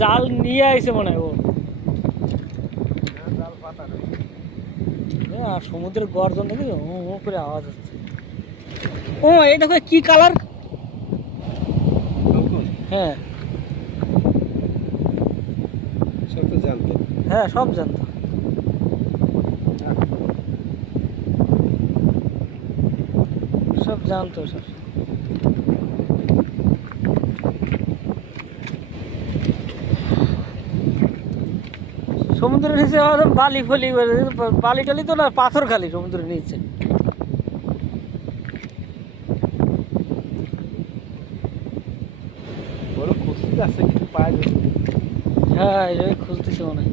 জাল নিয়ে আইছে মনে হয় ও। আর সমুদ্রের গর্জন দেখি করে আওয়াজ হচ্ছে। ও এই দেখো কি কালার। হ্যাঁ সব তো জানতো। হ্যাঁ সব জানতো। সব জানতো সব। সমুদ্রের নিচে বালি ফলি বালি টালি তো না, পাথর খালি সমুদ্রের নিচে। বড় খুশি আছে কিছু পাওয়া যাবে। হ্যাঁ খুঁজতেছি মনে হয়।